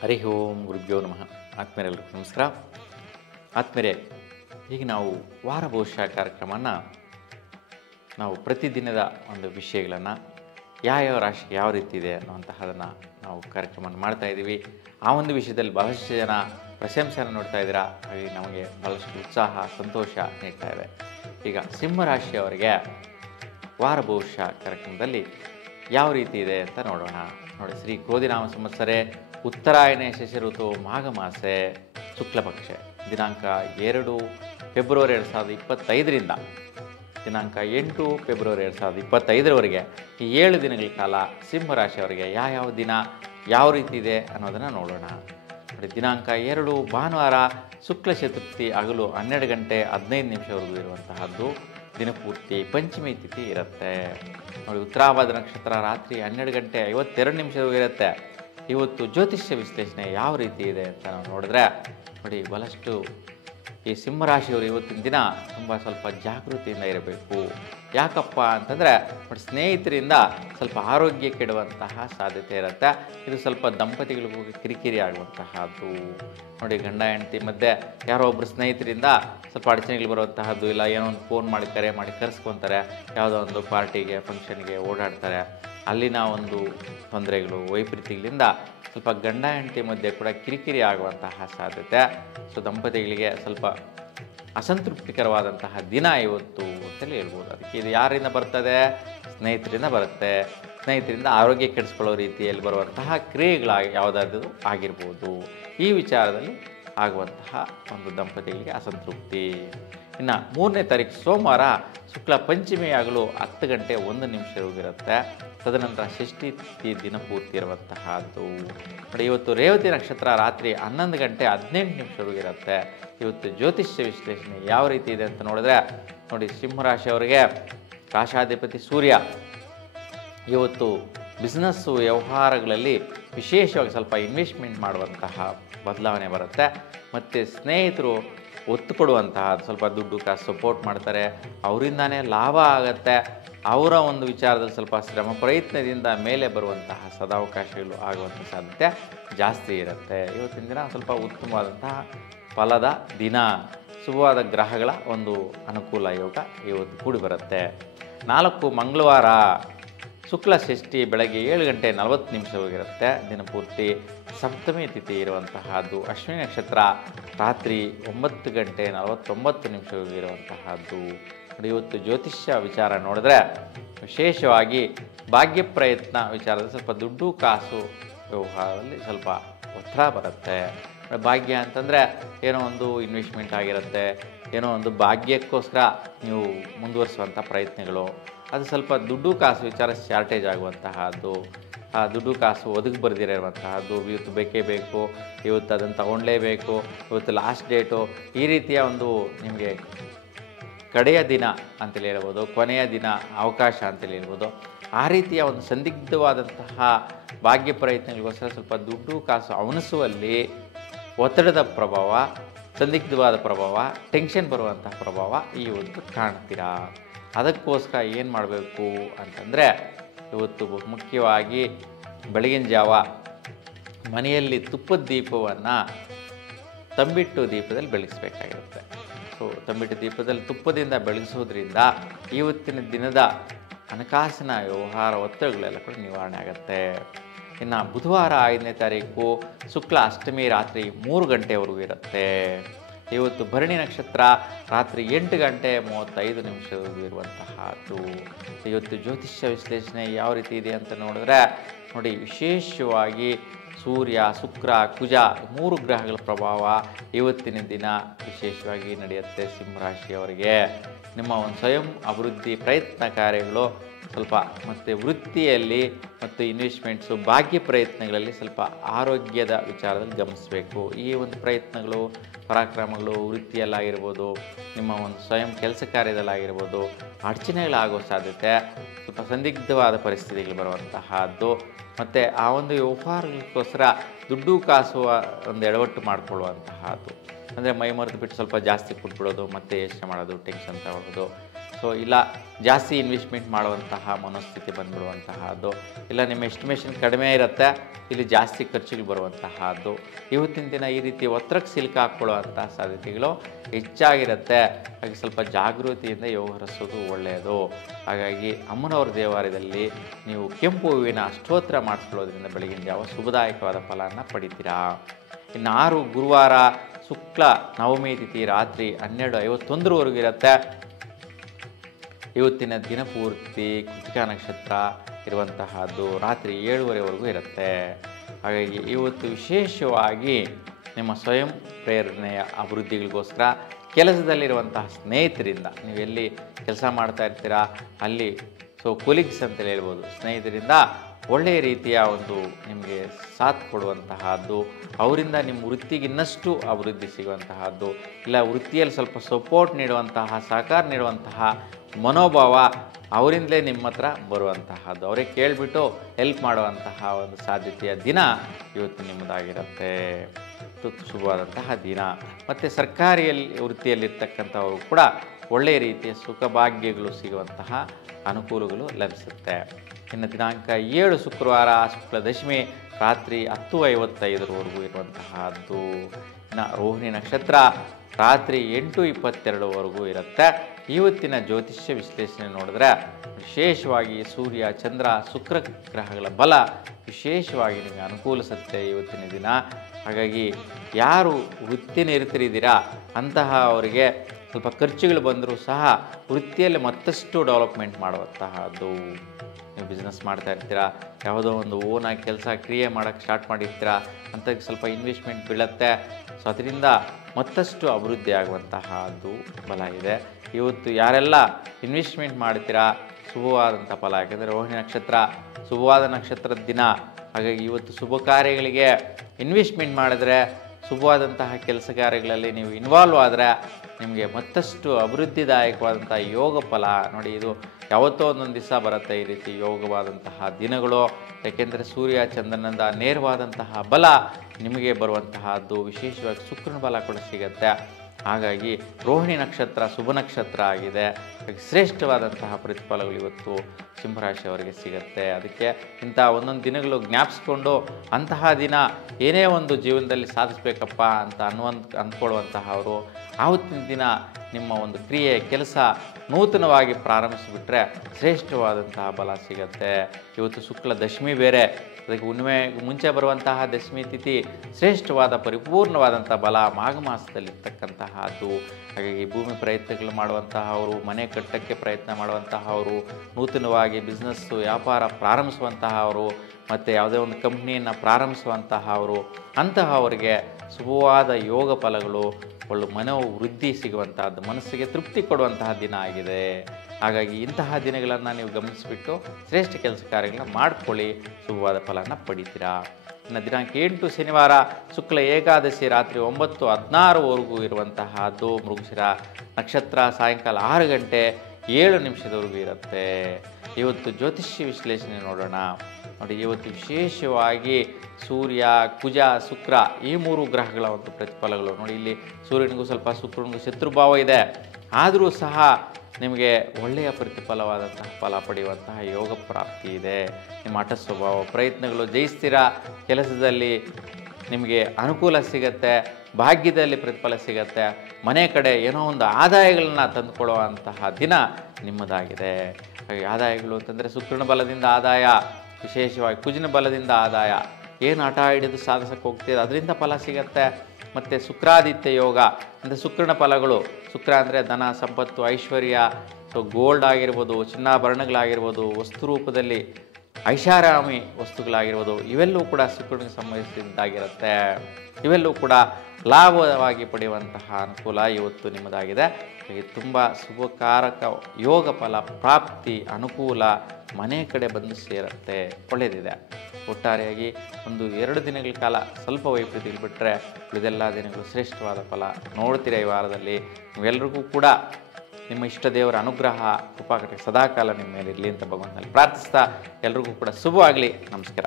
ಹರಿ ಓಂ ಗುರುಭ್ಯೋ ನಮಃ. ಆತ್ಮೀಯರೆಲ್ಲರಿಗೂ ನಮಸ್ಕಾರ. ಆತ್ಮೀಯರೇ, ಈಗ ನಾವು ವಾರ ಭವಿಷ್ಯ ಕಾರ್ಯಕ್ರಮನ ನಾವು ಪ್ರತಿದಿನದ ಒಂದು ವಿಷಯಗಳನ್ನು ಯಾವ ರಾಶಿಗೆ ಯಾವ ರೀತಿ ಇದೆ ಅನ್ನುವಂತಹದನ್ನು ನಾವು ಕಾರ್ಯಕ್ರಮವನ್ನು ಮಾಡ್ತಾಯಿದ್ದೀವಿ. ಆ ಒಂದು ವಿಷಯದಲ್ಲಿ ಬಹಳಷ್ಟು ಜನ ಪ್ರಶಂಸೆಯನ್ನು ನೋಡ್ತಾ ಇದ್ದೀರಾ. ಹಾಗೆ ನಮಗೆ ಬಹಳಷ್ಟು ಉತ್ಸಾಹ ಸಂತೋಷ ನೀಡ್ತಾ ಇದೆ. ಈಗ ಸಿಂಹರಾಶಿಯವರಿಗೆ ವಾರ ಭವಿಷ್ಯ ಕಾರ್ಯಕ್ರಮದಲ್ಲಿ ಯಾವ ರೀತಿ ಇದೆ ಅಂತ ನೋಡೋಣ. ನೋಡಿ, ಶ್ರೀ ಕ್ರೋಧಿನಾಮ ಸಂವತ್ಸರೆ ಉತ್ತರಾಯಣ ಶಶಿ ಋತು ಮಾಘ ಮಾಸೆ ಶುಕ್ಲಪಕ್ಷ ದಿನಾಂಕ 2 ಫೆಬ್ರವರಿ 2025ರಿಂದ ದಿನಾಂಕ 8 ಫೆಬ್ರವರಿ 2025ರವರೆಗೆ ಈ 7 ದಿನಗಳ ಕಾಲ ಸಿಂಹರಾಶಿಯವರಿಗೆ ಯಾವ ದಿನ ಯಾವ ರೀತಿ ಇದೆ ಅನ್ನೋದನ್ನು ನೋಡೋಣ. ನೋಡಿ, ದಿನಾಂಕ 2 ಭಾನುವಾರ ಶುಕ್ಲ ಚತುರ್ಥಿ ಹಗಲು 12 ಗಂಟೆ 15 ನಿಮಿಷವರೆಗೂ ಇರುವಂತಹದ್ದು. ದಿನಪೂರ್ತಿ ಪಂಚಮಿ ತಿಥಿ ಇರುತ್ತೆ. ನೋಡಿ, ಉತ್ತರಾಭಾದ್ರ ನಕ್ಷತ್ರ ರಾತ್ರಿ 12 ಗಂಟೆ 52 ನಿಮಿಷವರೆಗೂ ಇರುತ್ತೆ. ಇವತ್ತು ಜ್ಯೋತಿಷ್ಯ ವಿಶ್ಲೇಷಣೆ ಯಾವ ರೀತಿ ಇದೆ ಅಂತ ನಾವು ನೋಡಿದ್ರೆ, ನೋಡಿ, ಬಹಳಷ್ಟು ಈ ಸಿಂಹರಾಶಿಯವರು ಇವತ್ತಿನ ದಿನ ಸ್ವಲ್ಪ ಜಾಗೃತಿಯಿಂದ ಇರಬೇಕು. ಯಾಕಪ್ಪ ಅಂತಂದರೆ, ನೋಡಿ, ಸ್ನೇಹಿತರಿಂದ ಸ್ವಲ್ಪ ಆರೋಗ್ಯ ಕೆಡುವಂತಹ ಸಾಧ್ಯತೆ ಇರುತ್ತೆ. ಇದು ಸ್ವಲ್ಪ ದಂಪತಿಗಳಿಗೂ ಕಿರಿಕಿರಿ ಆಗುವಂತಹದ್ದು. ನೋಡಿ, ಗಂಡ ಹೆಂಡತಿ ಮಧ್ಯೆ ಯಾರೋ ಒಬ್ಬರು ಸ್ನೇಹಿತರಿಂದ ಸ್ವಲ್ಪ ಅಡಚಣೆಗಳು ಬರುವಂತಹದ್ದು, ಇಲ್ಲ ಏನೋ ಒಂದು ಫೋನ್ ಮಾಡಿ ಕರೆ ಮಾಡಿ ಕರೆಸ್ಕೊತಾರೆ, ಯಾವುದೋ ಒಂದು ಪಾರ್ಟಿಗೆ ಫಂಕ್ಷನ್ಗೆ ಓಡಾಡ್ತಾರೆ. ಅಲ್ಲಿನ ಒಂದು ತೊಂದರೆಗಳು ವೈಪರೀತ್ಯಗಳಿಂದ ಸ್ವಲ್ಪ ಗಂಡ ಹೆಂಡತಿ ಮಧ್ಯೆ ಕೂಡ ಕಿರಿಕಿರಿ ಆಗುವಂತಹ ಸಾಧ್ಯತೆ. ಸೊ ದಂಪತಿಗಳಿಗೆ ಸ್ವಲ್ಪ ಅಸಂತೃಪ್ತಿಕರವಾದಂತಹ ದಿನ ಇವತ್ತು ಅಂತಲೇ ಹೇಳ್ಬೋದು. ಅದಕ್ಕೆ ಇದು ಯಾರಿಂದ ಬರ್ತದೆ? ಸ್ನೇಹಿತರಿಂದ ಬರುತ್ತೆ. ಸ್ನೇಹಿತರಿಂದ ಆರೋಗ್ಯ ಕೆಡಿಸ್ಕೊಳ್ಳೋ ರೀತಿಯಲ್ಲಿ ಬರುವಂತಹ ಕ್ರಿಯೆಗಳಾಗಿ ಯಾವುದಾದ್ರೂ ಆಗಿರ್ಬೋದು. ಈ ವಿಚಾರದಲ್ಲಿ ಆಗುವಂತಹ ಒಂದು ದಂಪತಿಗಳಿಗೆ ಅಸಂತೃಪ್ತಿ. ಇನ್ನು 3ನೇ ತಾರೀಕು ಸೋಮವಾರ ಶುಕ್ಲ ಪಂಚಮಿ ಆಗಲು 10 ಗಂಟೆ 1 ನಿಮಿಷವರೆಗೂ ಇರುತ್ತೆ. ತದನಂತರ ಷಷ್ಠಿ ತಿಥಿ ದಿನಪೂರ್ತಿ ಇರುವಂತಹದ್ದು. ನೋಡಿ, ಇವತ್ತು ರೇವತಿ ನಕ್ಷತ್ರ ರಾತ್ರಿ 11 ಗಂಟೆ 18 ನಿಮಿಷವರೆಗೂ ಇರುತ್ತೆ. ಇವತ್ತು ಜ್ಯೋತಿಷ್ಯ ವಿಶ್ಲೇಷಣೆ ಯಾವ ರೀತಿ ಇದೆ ಅಂತ ನೋಡಿದ್ರೆ, ನೋಡಿ, ಸಿಂಹರಾಶಿಯವರಿಗೆ ರಾಶಾಧಿಪತಿ ಸೂರ್ಯ ಇವತ್ತು ಬಿಸ್ನೆಸ್ಸು ವ್ಯವಹಾರಗಳಲ್ಲಿ ವಿಶೇಷವಾಗಿ ಸ್ವಲ್ಪ ಇನ್ವೆಸ್ಟ್ಮೆಂಟ್ ಮಾಡುವಂತಹ ಬದಲಾವಣೆ ಬರುತ್ತೆ. ಮತ್ತು ಸ್ನೇಹಿತರು ಒತ್ತು ಕೊಡುವಂತಹ ಸ್ವಲ್ಪ ದುಡ್ಡು ಕಾಸು ಸಪೋರ್ಟ್ ಮಾಡ್ತಾರೆ, ಅವರಿಂದಾನೇ ಲಾಭ ಆಗುತ್ತೆ. ಅವರ ಒಂದು ವಿಚಾರದಲ್ಲಿ ಸ್ವಲ್ಪ ಶ್ರಮ ಪ್ರಯತ್ನದಿಂದ ಮೇಲೆ ಬರುವಂತಹ ಸದಾವಕಾಶಗಳು ಆಗುವಂಥ ಸಾಧ್ಯತೆ ಜಾಸ್ತಿ ಇರುತ್ತೆ. ಇವತ್ತಿನ ದಿನ ಸ್ವಲ್ಪ ಉತ್ತಮವಾದಂತಹ ಫಲದ ದಿನ. ಶುಭವಾದ ಗ್ರಹಗಳ ಒಂದು ಅನುಕೂಲ ಯೋಗ ಇವತ್ತು ಕೂಡಿ ಬರುತ್ತೆ. 4 ಮಂಗಳವಾರ ಶುಕ್ಲ ಷಷ್ಠಿ ಬೆಳಗ್ಗೆ 7 ಗಂಟೆ 40 ನಿಮಿಷವಾಗಿರುತ್ತೆ. ದಿನಪೂರ್ತಿ ಸಪ್ತಮಿ ತಿಥಿ ಇರುವಂತಹದ್ದು. ಅಶ್ವಿನಿ ನಕ್ಷತ್ರ ರಾತ್ರಿ 9 ಗಂಟೆ 49 ನಿಮಿಷವಾಗಿರುವಂತಹದ್ದು. ಇವತ್ತು ಜ್ಯೋತಿಷ್ಯ ವಿಚಾರ ನೋಡಿದ್ರೆ ವಿಶೇಷವಾಗಿ ಭಾಗ್ಯ ಪ್ರಯತ್ನ ವಿಚಾರದಲ್ಲಿ ಸ್ವಲ್ಪ ದುಡ್ಡು ಕಾಸು ವ್ಯವಹಾರದಲ್ಲಿ ಸ್ವಲ್ಪ ಒತ್ತಡ ಬರುತ್ತೆ. ಭಾಗ್ಯ ಅಂತಂದರೆ ಏನೋ ಒಂದು ಇನ್ವೆಸ್ಟ್ಮೆಂಟ್ ಆಗಿರುತ್ತೆ, ಏನೋ ಒಂದು ಭಾಗ್ಯಕ್ಕೋಸ್ಕರ ನೀವು ಮುಂದುವರಿಸುವಂಥ ಪ್ರಯತ್ನಗಳು, ಅದು ಸ್ವಲ್ಪ ದುಡ್ಡು ಕಾಸು ವಿಚಾರ ಶಾರ್ಟೇಜ್ ಆಗುವಂತಹದ್ದು. ಆ ದುಡ್ಡು ಕಾಸು ಒದಗಿ ಬರೆದಿರುವಂತಹದ್ದು. ಇವತ್ತು ಬೇಕೇ ಬೇಕು, ಇವತ್ತು ಅದನ್ನು ತಗೊಳ್ಳೇಬೇಕು, ಇವತ್ತು ಲಾಸ್ಟ್ ಡೇಟು, ಈ ರೀತಿಯ ಒಂದು ನಿಮಗೆ ಕಡೆಯ ದಿನ ಅಂತೇಳಿ ಹೇಳ್ಬೋದು, ಕೊನೆಯ ದಿನ ಅವಕಾಶ ಅಂತೇಳಿ ಹೇಳ್ಬೋದು. ಆ ರೀತಿಯ ಒಂದು ಸಂದಿಗ್ಧವಾದಂತಹ ಭಾಗ್ಯ ಪ್ರಯತ್ನಗಳಿಗೋಸ್ಕರ ಸ್ವಲ್ಪ ದುಡ್ಡು ಕಾಸು ಅವನಿಸುವಲ್ಲಿ ಒತ್ತಡದ ಪ್ರಭಾವ, ಸಂದಿಗ್ಧವಾದ ಪ್ರಭಾವ, ಟೆನ್ಷನ್ ಬರುವಂತಹ ಪ್ರಭಾವ ಈ ಒಂದು ಕಾಣ್ತೀರಾ. ಅದಕ್ಕೋಸ್ಕರ ಏನು ಮಾಡಬೇಕು ಅಂತಂದರೆ, ಇವತ್ತು ಮುಖ್ಯವಾಗಿ ಬೆಳಗಿನ ಜಾವ ಮನೆಯಲ್ಲಿ ತುಪ್ಪದ ದೀಪವನ್ನು ತಂಬಿಟ್ಟು ದೀಪದಲ್ಲಿ ಬೆಳಗಿಸ್ಬೇಕಾಗಿರುತ್ತೆ. ಸೊ ತಂಬಿಟ್ಟು ದೀಪದಲ್ಲಿ ತುಪ್ಪದಿಂದ ಬೆಳಗಿಸೋದ್ರಿಂದ ಇವತ್ತಿನ ದಿನದ ಹಣಕಾಸಿನ ವ್ಯವಹಾರ ಒತ್ತಡಗಳೆಲ್ಲ ಕೂಡ ನಿವಾರಣೆ ಆಗುತ್ತೆ. ಇನ್ನು ಬುಧವಾರ 5ನೇ ತಾರೀಕು ಶುಕ್ಲ ಅಷ್ಟಮಿ ರಾತ್ರಿ 3 ಗಂಟೆವರೆಗೂ ಇರುತ್ತೆ. ಇವತ್ತು ಭರಣಿ ನಕ್ಷತ್ರ ರಾತ್ರಿ 8 ಗಂಟೆ 35 ನಿಮಿಷವರೆಗೂ ಇರುವಂತಹದ್ದು. ಇವತ್ತು ಜ್ಯೋತಿಷ್ಯ ವಿಶ್ಲೇಷಣೆ ಯಾವ ರೀತಿ ಇದೆ ಅಂತ ನೋಡಿದ್ರೆ, ನೋಡಿ, ವಿಶೇಷವಾಗಿ ಸೂರ್ಯ, ಶುಕ್ರ, ಕುಜ 3 ಗ್ರಹಗಳ ಪ್ರಭಾವ ಇವತ್ತಿನ ದಿನ ವಿಶೇಷವಾಗಿ ನಡೆಯುತ್ತೆ. ಸಿಂಹರಾಶಿಯವರಿಗೆ ನಿಮ್ಮ ಒಂದು ಸ್ವಯಂ ಅಭಿವೃದ್ಧಿ ಪ್ರಯತ್ನ ಕಾರ್ಯಗಳು ಸ್ವಲ್ಪ, ಮತ್ತು ವೃತ್ತಿಯಲ್ಲಿ ಮತ್ತು ಇನ್ವೆಸ್ಟ್ಮೆಂಟ್ಸು ಭಾಗ್ಯ ಪ್ರಯತ್ನಗಳಲ್ಲಿ ಸ್ವಲ್ಪ ಆರೋಗ್ಯದ ವಿಚಾರದಲ್ಲಿ ಗಮನಿಸಬೇಕು. ಈ ಒಂದು ಪ್ರಯತ್ನಗಳು ಪರಾಕ್ರಮಗಳು ವೃತ್ತಿಯಲ್ಲಾಗಿರ್ಬೋದು, ನಿಮ್ಮ ಒಂದು ಸ್ವಯಂ ಕೆಲಸ ಕಾರ್ಯದಲ್ಲಾಗಿರ್ಬೋದು ಅಡಚಣೆಗಳಾಗೋ ಸಾಧ್ಯತೆ, ಸ್ವಲ್ಪ ಸಂದಿಗ್ಧವಾದ ಪರಿಸ್ಥಿತಿಗಳು ಬರುವಂತಹದ್ದು. ಮತ್ತು ಆ ಒಂದು ವ್ಯವಹಾರಗಳಿಗೋಸ್ಕರ ದುಡ್ಡು ಕಾಸು ಒಂದು ಎಡವಟ್ಟು ಮಾಡಿಕೊಳ್ಳುವಂತಹದ್ದು. ಅಂದರೆ ಮೈ ಮರೆತು ಬಿಟ್ಟು ಸ್ವಲ್ಪ ಜಾಸ್ತಿ ಕೊಟ್ಬಿಡೋದು, ಮತ್ತೆ ಯೋಚನೆ ಮಾಡೋದು, ಟೆನ್ಷನ್ ತಗೊಳ್ಳೋದು. ಸೊ ಇಲ್ಲ ಜಾಸ್ತಿ ಇನ್ವೆಸ್ಟ್ಮೆಂಟ್ ಮಾಡುವಂತಹ ಮನೋಸ್ಥಿತಿ ಬಂದ್ಬಿಡುವಂತಹದ್ದು, ಇಲ್ಲ ನಿಮ್ಮ ಎಸ್ಟಿಮೇಷನ್ ಕಡಿಮೆ ಇರುತ್ತೆ, ಇಲ್ಲಿ ಜಾಸ್ತಿ ಖರ್ಚುಗಳು ಬರುವಂತಹದ್ದು, ಇವತ್ತಿನ ದಿನ ಈ ರೀತಿ ಒತ್ತಡಕ್ಕೆ ಸಿಲುಕಾಕೊಳ್ಳುವಂತಹ ಸಾಧ್ಯತೆಗಳು ಹೆಚ್ಚಾಗಿರುತ್ತೆ. ಹಾಗೆ ಸ್ವಲ್ಪ ಜಾಗೃತಿಯಿಂದ ವ್ಯವಹರಿಸೋದು ಒಳ್ಳೆಯದು. ಹಾಗಾಗಿ ಅಮ್ಮನವ್ರ ದೇವಾಲಯದಲ್ಲಿ ನೀವು ಕೆಂಪು ಹೂವಿನ ಅಷ್ಟೋತ್ತರ ಮಾಡಿಸ್ಕೊಳ್ಳೋದ್ರಿಂದ ಬೆಳಗಿನ ಜಾವ ಶುಭದಾಯಕವಾದ ಫಲವನ್ನು ಪಡಿತೀರಾ. ಇನ್ನು 6 ಗುರುವಾರ ಶುಕ್ಲ ನವಮಿ ತಿಥಿ ರಾತ್ರಿ 12:51 ಇರುತ್ತೆ. ಇವತ್ತಿನ ದಿನ ಪೂರ್ತಿ ಕೃತಿಕಾ ನಕ್ಷತ್ರ ಇರುವಂತಹದ್ದು ರಾತ್ರಿ 7:30ವರೆಗೂ ಇರುತ್ತೆ. ಹಾಗಾಗಿ ಇವತ್ತು ವಿಶೇಷವಾಗಿ ನಿಮ್ಮ ಸ್ವಯಂ ಪ್ರೇರಣೆಯ ಅಭಿವೃದ್ಧಿಗಳಿಗೋಸ್ಕರ ಕೆಲಸದಲ್ಲಿರುವಂತಹ ಸ್ನೇಹಿತರಿಂದ, ನೀವು ಎಲ್ಲಿ ಕೆಲಸ ಮಾಡ್ತಾ ಇರ್ತೀರಾ ಅಲ್ಲಿ ಕೊಲೀಗ್ಸ್ ಅಂತೇಳಿ ಹೇಳ್ಬೋದು, ಸ್ನೇಹಿತರಿಂದ ಒಳ್ಳೆಯ ರೀತಿಯ ಒಂದು ನಿಮಗೆ ಸಾಥ್ ಕೊಡುವಂತಹದ್ದು, ಅವರಿಂದ ನಿಮ್ಮ ವೃತ್ತಿಗೆ ಇನ್ನಷ್ಟು ಅಭಿವೃದ್ಧಿ ಸಿಗುವಂತಹದ್ದು, ಇಲ್ಲ ವೃತ್ತಿಯಲ್ಲಿ ಸ್ವಲ್ಪ ಸಪೋರ್ಟ್ ನೀಡುವಂತಹ, ಸಹಕಾರ ನೀಡುವಂತಹ ಮನೋಭಾವ ಅವರಿಂದಲೇ ನಿಮ್ಮ ಹತ್ರ ಬರುವಂತಹದ್ದು, ಅವರೇ ಕೇಳಿಬಿಟ್ಟು ಹೆಲ್ಪ್ ಮಾಡುವಂತಹ ಒಂದು ಸಾಧ್ಯತೆಯ ದಿನ ಇವತ್ತು ನಿಮ್ಮದಾಗಿರುತ್ತೆ. ಶುಭವಾದಂತಹ ದಿನ. ಮತ್ತು ಸರ್ಕಾರಿಯಲ್ಲಿ ವೃತ್ತಿಯಲ್ಲಿರ್ತಕ್ಕಂಥವರು ಕೂಡ ಒಳ್ಳೆಯ ರೀತಿಯ ಸುಖ ಭಾಗ್ಯಗಳು ಸಿಗುವಂತಹ ಅನುಕೂಲಗಳು ಲಭಿಸುತ್ತೆ. ಇನ್ನು ದಿನಾಂಕ 7 ಶುಕ್ರವಾರ ಶುಕ್ಲ ದಶಮಿ ರಾತ್ರಿ 10:55ವರೆಗೂ ಇರುವಂತಹದ್ದು. ಇನ್ನು ರೋಹಿಣಿ ನಕ್ಷತ್ರ ರಾತ್ರಿ 8:22ವರೆಗೂ ಇರುತ್ತೆ. ಇವತ್ತಿನ ಜ್ಯೋತಿಷ್ಯ ವಿಶ್ಲೇಷಣೆ ನೋಡಿದ್ರೆ ವಿಶೇಷವಾಗಿ ಸೂರ್ಯ, ಚಂದ್ರ, ಶುಕ್ರ ಗ್ರಹಗಳ ಬಲ ವಿಶೇಷವಾಗಿ ನಿಮಗೆ ಅನುಕೂಲಿಸುತ್ತೆ ಇವತ್ತಿನ ದಿನ. ಹಾಗಾಗಿ ಯಾರು ವೃತ್ತಿ ನಿರತರಿದ್ದೀರಾ ಅಂತಹ ಅವರಿಗೆ ಸ್ವಲ್ಪ ಖರ್ಚುಗಳು ಬಂದರೂ ಸಹ ವೃತ್ತಿಯಲ್ಲಿ ಮತ್ತಷ್ಟು ಡೆವಲಪ್ಮೆಂಟ್ ಮಾಡುವಂತಹದ್ದು. ನೀವು ಬಿಸ್ನೆಸ್ ಮಾಡ್ತಾ ಇರ್ತೀರಾ, ಯಾವುದೋ ಒಂದು ಓನಾಗಿ ಕೆಲಸ ಕ್ರಿಯೆ ಮಾಡೋಕ್ಕೆ ಸ್ಟಾರ್ಟ್ ಮಾಡಿರ್ತೀರಾ, ಅಂಥದ್ದು ಸ್ವಲ್ಪ ಇನ್ವೆಸ್ಟ್ಮೆಂಟ್ ಬೀಳುತ್ತೆ. ಸೊ ಅದರಿಂದ ಮತ್ತಷ್ಟು ಅಭಿವೃದ್ಧಿ ಆಗುವಂತಹದ್ದು ಬಲ ಇದೆ. ಇವತ್ತು ಯಾರೆಲ್ಲ ಇನ್ವೆಸ್ಟ್ಮೆಂಟ್ ಮಾಡ್ತೀರಾ ಶುಭವಾದಂಥ ಫಲ, ಯಾಕೆಂದರೆ ರೋಹಿಣಿ ನಕ್ಷತ್ರ ಶುಭವಾದ ನಕ್ಷತ್ರದ ದಿನ. ಹಾಗಾಗಿ ಇವತ್ತು ಶುಭ ಕಾರ್ಯಗಳಿಗೆ ಇನ್ವೆಸ್ಟ್ಮೆಂಟ್ ಮಾಡಿದ್ರೆ, ಶುಭವಾದಂತಹ ಕೆಲಸ ಕಾರ್ಯಗಳಲ್ಲಿ ನೀವು ಇನ್ವಾಲ್ವ್ ಆದರೆ ನಿಮಗೆ ಮತ್ತಷ್ಟು ಅಭಿವೃದ್ಧಿದಾಯಕವಾದಂಥ ಯೋಗ ಫಲ ನೋಡಿ. ಇದು ಯಾವತ್ತೋ ಒಂದೊಂದು ದಿವಸ ಬರುತ್ತೆ ಈ ರೀತಿ ಯೋಗವಾದಂತಹ ದಿನಗಳು. ಯಾಕೆಂದರೆ ಸೂರ್ಯ ಚಂದ್ರನಿಂದ ನೇರವಾದಂತಹ ಬಲ ನಿಮಗೆ ಬರುವಂತಹದ್ದು, ವಿಶೇಷವಾಗಿ ಶುಕ್ರನ ಬಲ ಕೂಡ ಸಿಗುತ್ತೆ. ಹಾಗಾಗಿ ರೋಹಿಣಿ ನಕ್ಷತ್ರ ಶುಭ ನಕ್ಷತ್ರ ಆಗಿದೆ. ಶ್ರೇಷ್ಠವಾದಂತಹ ಪ್ರತಿಫಲಗಳು ಇವತ್ತು ಸಿಂಹರಾಶಿಯವರಿಗೆ ಸಿಗುತ್ತೆ. ಅದಕ್ಕೆ ಇಂಥ ಒಂದೊಂದು ದಿನಗಳು ಜ್ಞಾಪಿಸ್ಕೊಂಡು ಅಂತಹ ದಿನ ಏನೇ ಒಂದು ಜೀವನದಲ್ಲಿ ಸಾಧಿಸಬೇಕಪ್ಪ ಅಂತ ಅಂದ್ಕೊಳ್ಳುವಂತಹ ಅವರು ಆವತ್ತಿನ ದಿನ ನಿಮ್ಮ ಒಂದು ಕ್ರಿಯೆ ಕೆಲಸ ನೂತನವಾಗಿ ಪ್ರಾರಂಭಿಸಿಬಿಟ್ರೆ ಶ್ರೇಷ್ಠವಾದಂತಹ ಬಲ ಸಿಗುತ್ತೆ. ಇವತ್ತು ಶುಕ್ಲ ದಶಮಿ ಬೇರೆ, ಅದಕ್ಕೆ ಹುಣ್ಣಿಮೆ ಮುಂಚೆ ಬರುವಂತಹ ದಶಮಿ ತಿಥಿ ಶ್ರೇಷ್ಠವಾದ ಪರಿಪೂರ್ಣವಾದಂಥ ಬಲ ಮಾಘ ಮಾಸದಲ್ಲಿರ್ತಕ್ಕಂತಹದ್ದು. ಹಾಗಾಗಿ ಭೂಮಿ ಪ್ರಯತ್ನಗಳು ಮಾಡುವಂತಹವರು, ಮನೆ ಕಟ್ಟಕ್ಕೆ ಪ್ರಯತ್ನ ಮಾಡುವಂತಹವರು, ನೂತನವಾಗಿ ಬಿಸ್ನೆಸ್ಸು ವ್ಯಾಪಾರ ಪ್ರಾರಂಭಿಸುವಂತಹವರು, ಮತ್ತು ಯಾವುದೇ ಒಂದು ಕಂಪ್ನಿಯನ್ನು ಪ್ರಾರಂಭಿಸುವಂತಹವರು, ಅಂತಹವರಿಗೆ ಶುಭವಾದ ಯೋಗ ಫಲಗಳು, ಒಳ್ಳೆ ಮನೋವೃದ್ಧಿ ಸಿಗುವಂತಹದ್ದು, ಮನಸ್ಸಿಗೆ ತೃಪ್ತಿ ಕೊಡುವಂತಹ ದಿನ ಆಗಿದೆ. ಹಾಗಾಗಿ ಇಂತಹ ದಿನಗಳನ್ನು ನೀವು ಗಮನಿಸಿಬಿಟ್ಟು ಶ್ರೇಷ್ಠ ಕೆಲಸ ಕಾರ್ಯಗಳನ್ನ ಮಾಡ್ಕೊಳ್ಳಿ, ಶುಭವಾದ ಫಲನ ಪಡಿತೀರಾ. ಇನ್ನು ದಿನಾಂಕ 8 ಶನಿವಾರ ಶುಕ್ಲ ಏಕಾದಶಿ ರಾತ್ರಿ 9:16ವರೆಗೂ ಇರುವಂತಹದ್ದು. ಮೃಗಶಿರ ನಕ್ಷತ್ರ ಸಾಯಂಕಾಲ 6:07 ಇರುತ್ತೆ. ಇವತ್ತು ಜ್ಯೋತಿಷ್ಯ ವಿಶ್ಲೇಷಣೆ ನೋಡೋಣ. ನೋಡಿ, ಇವತ್ತು ವಿಶೇಷವಾಗಿ ಸೂರ್ಯ, ಕುಜ, ಶುಕ್ರ ಈ 3 ಗ್ರಹಗಳ ಒಂದು ಪ್ರತಿಫಲಗಳು ನೋಡಿ. ಇಲ್ಲಿ ಸೂರ್ಯನಿಗೂ ಸ್ವಲ್ಪ ಶುಕ್ರನಿಗೂ ಶತ್ರುಭಾವ ಇದೆ, ಆದರೂ ಸಹ ನಿಮಗೆ ಒಳ್ಳೆಯ ಪ್ರತಿಫಲವಾದಂತಹ ಫಲ ಪಡೆಯುವಂತಹ ಯೋಗ ಪ್ರಾಪ್ತಿ ಇದೆ. ನಿಮ್ಮ ಹಠ ಸ್ವಭಾವ ಪ್ರಯತ್ನಗಳು ಜಯಿಸ್ತೀರಾ, ಕೆಲಸದಲ್ಲಿ ನಿಮಗೆ ಅನುಕೂಲ ಸಿಗುತ್ತೆ, ಭಾಗ್ಯದಲ್ಲಿ ಪ್ರತಿಫಲ ಸಿಗುತ್ತೆ, ಮನೆ ಕಡೆ ಏನೋ ಒಂದು ಆದಾಯಗಳನ್ನ ತಂದುಕೊಳ್ಳುವಂತಹ ದಿನ ನಿಮ್ಮದಾಗಿದೆ. ಹಾಗೆ ಆದಾಯಗಳು ಅಂತಂದರೆ ಶುಕ್ರನ ಬಲದಿಂದ ಆದಾಯ, ವಿಶೇಷವಾಗಿ ಕುಜಿನ ಬಲದಿಂದ ಆದಾಯ, ಏನು ಹಠ ಹಿಡಿದು ಸಾಧಿಸಕ್ಕೆ ಹೋಗ್ತೀರ ಅದರಿಂದ ಫಲ ಸಿಗುತ್ತೆ. ಮತ್ತು ಶುಕ್ರಾದಿತ್ಯ ಯೋಗ ಅಂದರೆ ಶುಕ್ರನ ಫಲಗಳು. ಶುಕ್ರ ಅಂದರೆ ಧನ, ಸಂಪತ್ತು, ಐಶ್ವರ್ಯ, ಗೋಲ್ಡ್ ಆಗಿರ್ಬೋದು, ಚಿನ್ನಾಭರಣಗಳಾಗಿರ್ಬೋದು, ವಸ್ತು ರೂಪದಲ್ಲಿ ಐಷಾರಾಮಿ ವಸ್ತುಗಳಾಗಿರ್ಬೋದು, ಇವೆಲ್ಲವೂ ಕೂಡ ಶುಕ್ರನಿಗೆ ಸಂಬಂಧಿಸಿದ್ದಾಗಿರುತ್ತೆ. ಇವೆಲ್ಲವೂ ಕೂಡ ಲಾಭವಾಗಿ ಪಡೆಯುವಂತಹ ಅನುಕೂಲ ಇವತ್ತು ನಿಮ್ಮದಾಗಿದೆ. ಹಾಗೆ ತುಂಬ ಶುಭಕಾರಕ ಯೋಗ ಫಲ ಪ್ರಾಪ್ತಿ ಅನುಕೂಲ ಮನೆ ಕಡೆ ಬಂದು ಸೇರುತ್ತೆ, ಒಳ್ಳೆಯದಿದೆ. ಒಟ್ಟಾರೆಯಾಗಿ 1-2 ದಿನಗಳ ಕಾಲ ಸ್ವಲ್ಪ ವೈಪರೀತ್ಯಗಳು ಬಿಟ್ಟರೆ ಉಳಿದೆಲ್ಲ ದಿನಗಳು ಶ್ರೇಷ್ಠವಾದ ಫಲ ನೋಡ್ತೀರ ಈ ವಾರದಲ್ಲಿ. ನೀವೆಲ್ಲರಿಗೂ ಕೂಡ ನಿಮ್ಮ ಇಷ್ಟ ದೇವರ ಅನುಗ್ರಹ ಕೃಪಾಕಟೆ ಸದಾಕಾಲ ನಿಮ್ಮ ಮೇಲೆ ಇರಲಿ ಅಂತ ಭಗವಂತನಲ್ಲಿ ಪ್ರಾರ್ಥಿಸ್ತಾ ಎಲ್ರಿಗೂ ಕೂಡ ಶುಭವಾಗಲಿ. ನಮಸ್ಕಾರ.